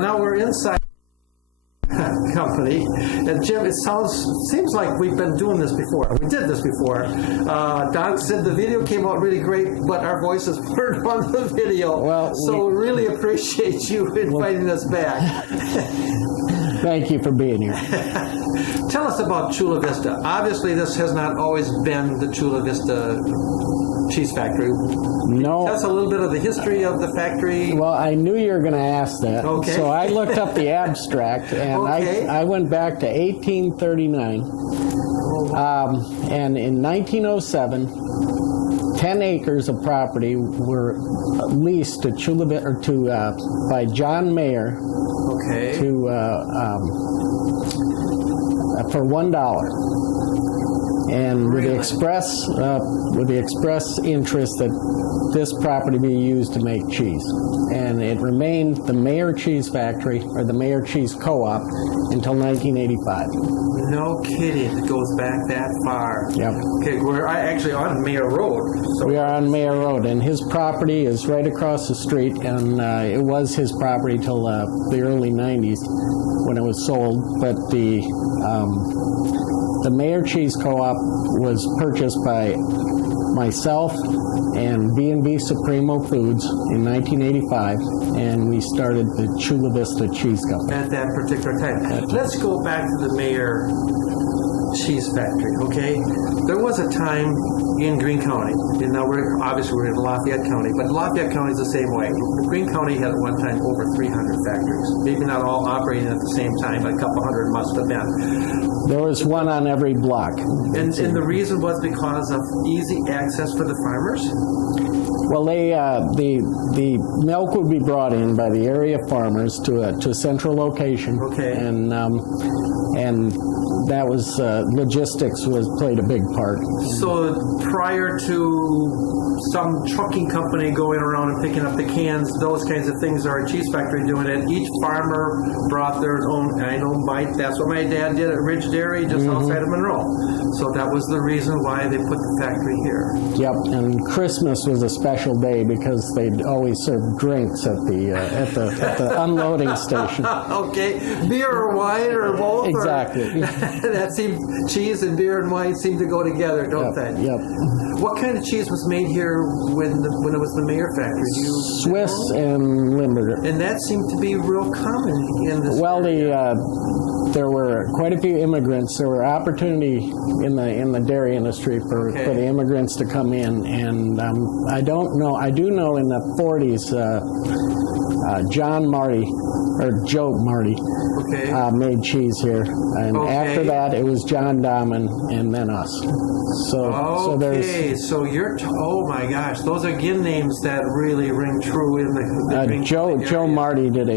So now we're inside company, and Jim, it seems like we've been doing this before. We did this before. Don said the video came out really great, but our voices weren't on the video. Well, so we really appreciate you inviting us back. Thank you for being here. Tell us about Chula Vista. Obviously, this has not always been the Chula Vista cheese factory. No. Tell us a little bit of the history of the factory. Well, I knew you were going to ask that. Okay. So I looked up the abstract, and okay. I went back to 1839. And in 1907, 10 acres of property were leased to Chula by John Mayer okay. For $1. And really? with the express interest that this property be used to make cheese. And it remained the Mayer Cheese Factory, or the Mayer Cheese Co-op, until 1985. No kidding, it goes back that far. Yep. Okay, we're actually on Mayer Road. So we are on Mayer Road, and his property is right across the street, and it was his property till the early 90s when it was sold, but the Mayer Cheese Co-op was purchased by myself and B&B Supremo Foods in 1985, and we started the Chula Vista Cheese Company. At that particular time. Let's go back to the Mayer Cheese Factory, okay? There was a time in Greene County, and now we're in Lafayette County, but Lafayette County is the same way. Greene County had at one time over 300 factories, maybe not all operating at the same time, but a couple hundred must have been. There was one on every block. And the reason was because of easy access for the farmers? Well, the milk would be brought in by the area farmers to a central location. Okay. And that was logistics played a big part. So prior to some trucking company going around and picking up the cans, those kinds of things, or a cheese factory doing it, each farmer brought their own. I know that's what my dad did at Ridge Dairy, just outside of Monroe. So that was the reason why they put the factory here. Yep, and Christmas was a special day because they'd always serve drinks at the unloading station. Okay, beer or wine or both? Exactly. That cheese and beer and wine seem to go together, don't they? Yep. What kind of cheese was made here when it was the Mayer factory? Swiss and Limburger. And that seemed to be real common in this area. There were quite a few immigrants. There were opportunity in the dairy industry for the immigrants to come in, and I do know in the 40s, Joe Marty made cheese here, and after that it was John Dahman and then us. So there's oh my gosh, those are again names that really ring true in the Joe Marty did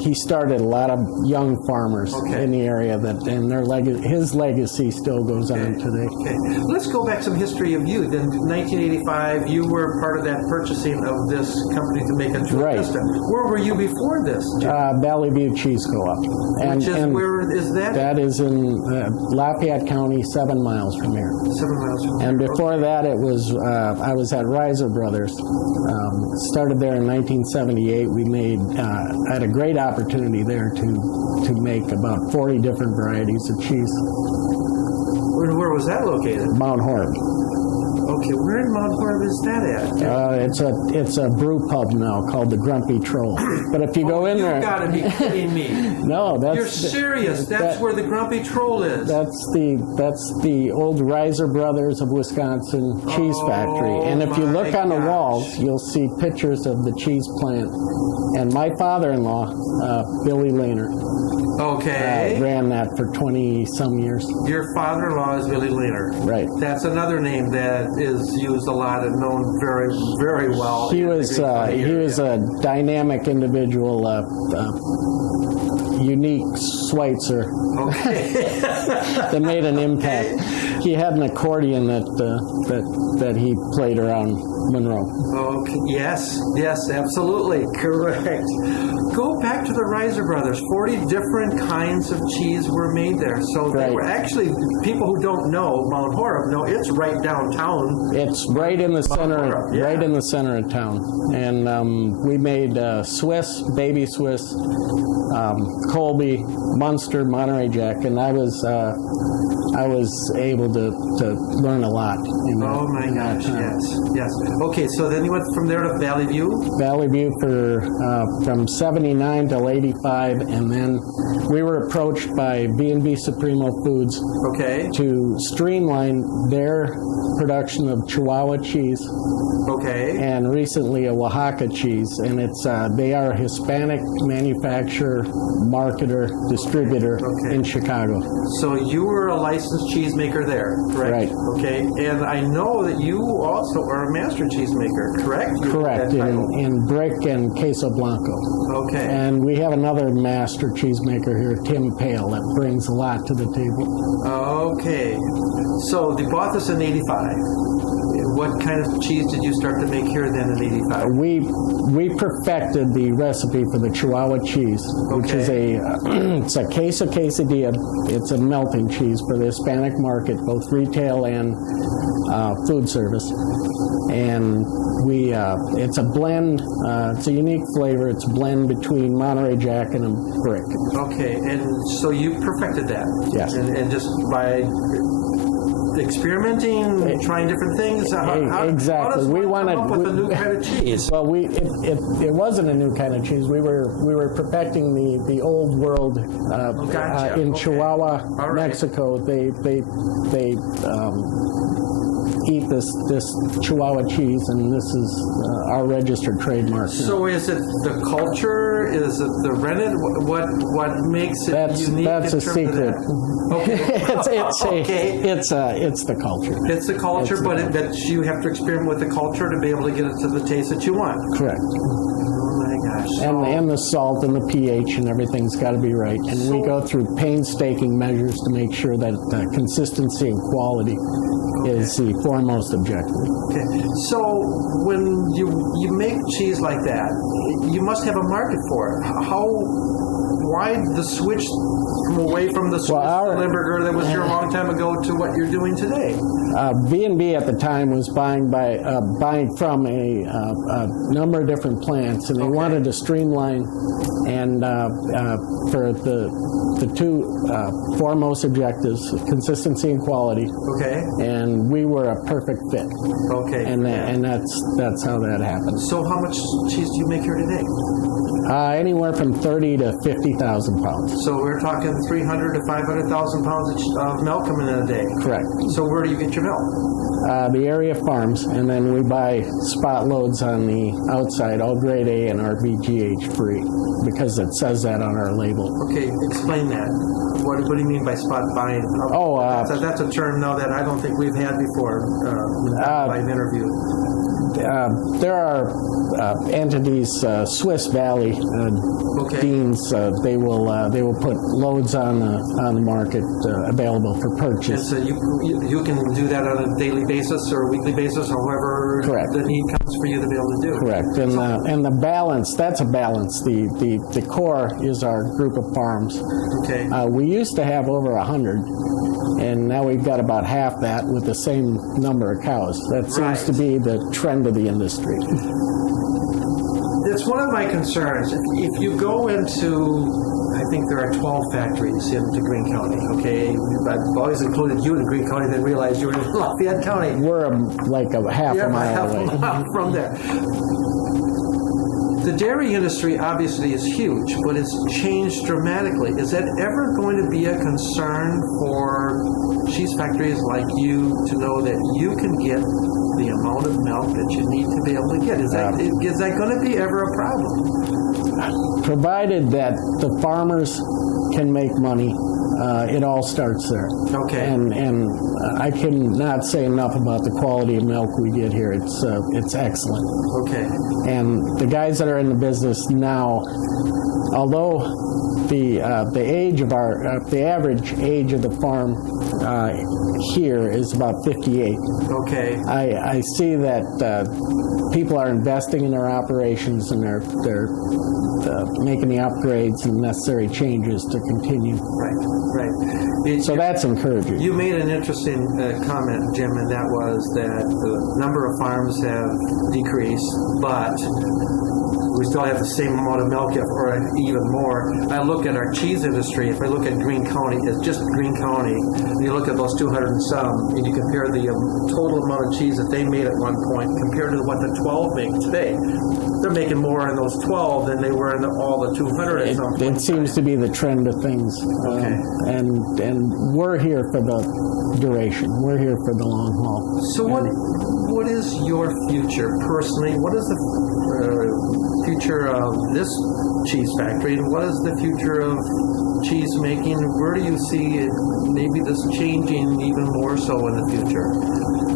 he started a lot of young farmers in the area and his legacy still goes on today. Okay, let's go back some history of you. Then 1985, you were part of that purchasing of this company to make a Chula Vista. Where were you before this? Valley View Cheese Co-op. Where is that? That is in Lafayette County, 7 miles from here. 7 miles from here. And before that, it was I was at Reiser Brothers. Started there in 1978. We had a great opportunity there to make about 40 different varieties of cheese. Where was that located? Mount Horeb. Okay, where in Mount Horeb is that at? It's a brew pub now called the Grumpy Troll. But if you go in there, you've got to be kidding me! No, you're serious. That's where the Grumpy Troll is. That's the old Reiser Brothers of Wisconsin cheese factory. And if you look on the walls, you'll see pictures of the cheese plant. And my father-in-law, Billy Lehner, ran that for 20-some years. Your father-in-law is Billy Lehner. Right. That's another name that is used a lot and known very, very well. He was a dynamic individual, unique Schweitzer. That made an impact. He had an accordion that he played around Monroe. Okay. Yes, absolutely. Correct. Go back to the Reiser brothers. 40 different kinds of cheese were made there. So they were actually, people who don't know Mount Horeb know it's right downtown. It's right in the center, right in the center of town. And we made Swiss, baby Swiss, Colby, Munster, Monterey Jack, and I was able to learn a lot. Oh my gosh! Yes. Okay, so then you went from there to Valley View. Valley View for from '79 till '85, and then we were approached by B&B Supremo Foods. Okay. To streamline their production of Chihuahua cheese. Okay. And recently a Oaxaca cheese, and it's they are a Hispanic manufacturer, marketer, distributor in Chicago. So you were a licensed cheesemaker there, correct? Right. Okay, and I know that you also are a master cheesemaker, correct? Correct, in brick and queso blanco. Okay. And we have another master cheesemaker here, Tim Pale, that brings a lot to the table. Okay. So you bought this in '85. What kind of cheese did you start to make here then in '85? We perfected the recipe for the Chihuahua cheese, which is it's a queso quesadilla. It's a melting cheese for the Hispanic market, both retail and food service. And it's a blend. It's a unique flavor. It's a blend between Monterey Jack and a brick. Okay, and so you perfected that. Yes. And just by experimenting, trying different things. Exactly. How does one come up with a new kind of cheese? Well, it wasn't a new kind of cheese. We were perfecting the old world in Chihuahua, Mexico. They eat this Chihuahua cheese, and this is our registered trademark. So is it the culture? Is it the rennet? What makes it unique? That's a secret. Okay. It's the culture. It's the culture, but you have to experiment with the culture to be able to get it to the taste that you want. Correct. Oh my gosh. And the salt and the pH and everything's got to be right. And we go through painstaking measures to make sure that consistency and quality is the foremost objective. Okay. So when you make cheese like that, you must have a market for it. Why the switch away from the Swiss Limburger that was here a long time ago to what you're doing today? B&B at the time was buying from a number of different plants, and they wanted to streamline and for the two foremost objectives, consistency and quality. Okay. And we were a perfect fit. Okay. And that's how that happened. So how much cheese do you make here today? Anywhere from 30 to 50,000 pounds. So we're talking 300 to 500,000 pounds of milk coming in a day. Correct. So where do you get your milk? The area farms, and then we buy spot loads on the outside, all grade A and RVGH free, because it says that on our label. Okay, explain that. What do you mean by spot buying? That's a term now that I don't think we've had before by an interview. There are entities, Swiss Valley Deans. They will put loads on the market available for purchase. And so you can do that on a daily basis or weekly basis, or however the need comes for you to be able to do. Correct. And the balance, that's a balance. The core is our group of farms. Okay. We used to have over 100. And now we've got about half that with the same number of cows. That seems to be the trend of the industry. It's one of my concerns. If you go into, I think there are 12 factories into Greene County, okay? I've always included you in Greene County, then realized you were in Lafayette County. We're like a half a mile away. A mile from there. The dairy industry obviously is huge, but it's changed dramatically. Is that ever going to be a concern for cheese factories like you to know that you can get the amount of milk that you need to be able to get? Is that going to be ever a problem? Provided that the farmers can make money, it all starts there. Okay. And I can not say enough about the quality of milk we get here. It's excellent. Okay. And the guys that are in the business now, although the age of the average age of the farm here is about 58. Okay. I see that people are investing in their operations and they're making the upgrades and necessary changes to continue. Right. So that's encouraging. You made an interesting comment, Jim, and that was that the number of farms have decreased, but we still have the same amount of milk, or even more. I look at our cheese industry. If I look at Greene County, it's just Greene County, and you look at those 200 and some, and you compare the total amount of cheese that they made at one point compared to what the 12 make today. They're making more in those 12 than they were in all the 200 at some point. It seems to be the trend of things. Okay. And we're here for the duration. We're here for the long haul. So what is your future personally? What is the future of this cheese factory, and what is the future of cheese making? Where do you see it, maybe this changing even more so in the future?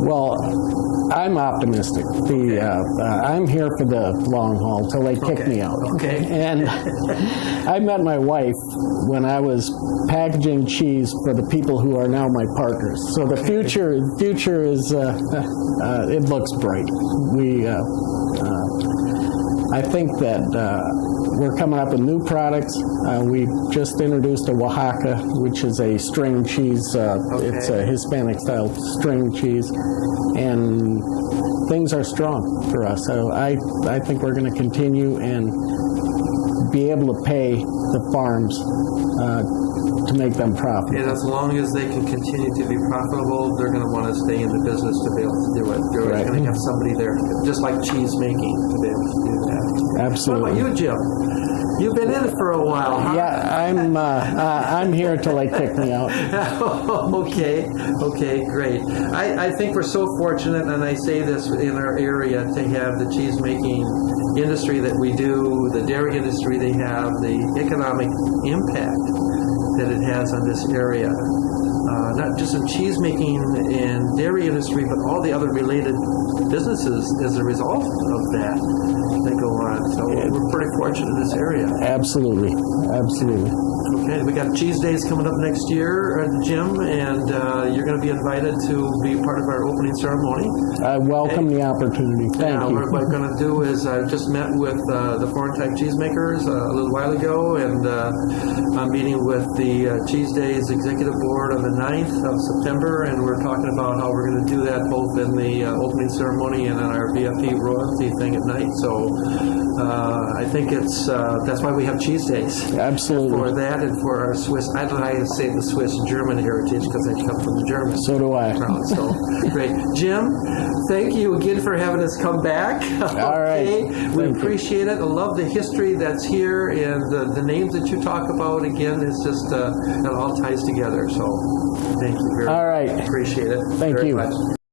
Well, I'm optimistic. I'm here for the long haul till they kick me out. Okay. And I met my wife when I was packaging cheese for the people who are now my partners. So the future is it looks bright. I think that we're coming up with new products. We just introduced a Oaxaca, which is a string cheese. It's a Hispanic-style string cheese, and things are strong for us. So I think we're going to continue and be able to pay the farms to make them profitable. And as long as they can continue to be profitable, they're going to want to stay in the business to be able to do it. They're going to have somebody there, just like cheese making, to be able to do that. Absolutely. What about you, Jim? You've been in it for a while, huh? Yeah, I'm here till they kick me out. Okay, great. I think we're so fortunate, and I say this in our area, to have the cheese making industry that we do, the dairy industry they have, the economic impact that it has on this area. Not just in cheese making and dairy industry, but all the other related businesses as a result of that go on. So we're pretty fortunate in this area. Absolutely. Okay, we got Cheese Days coming up next year at the gym, and you're going to be invited to be part of our opening ceremony. I welcome the opportunity. Thank you. What we're going to do is I just met with the foreign type cheesemakers a little while ago, and I'm meeting with the Cheese Days Executive Board on the 9th of September, and we're talking about how we're going to do that both in the opening ceremony and on our VFP royalty thing at night. So I think that's why we have Cheese Days. Absolutely. For that and for our Swiss, I don't know how to say the Swiss-German heritage because I come from the German. So do I. So great. Jim, thank you again for having us come back. All right. We appreciate it. I love the history that's here, and the names that you talk about, again, is just, it all ties together. So thank you very much. All right. Appreciate it. Thank very you. much.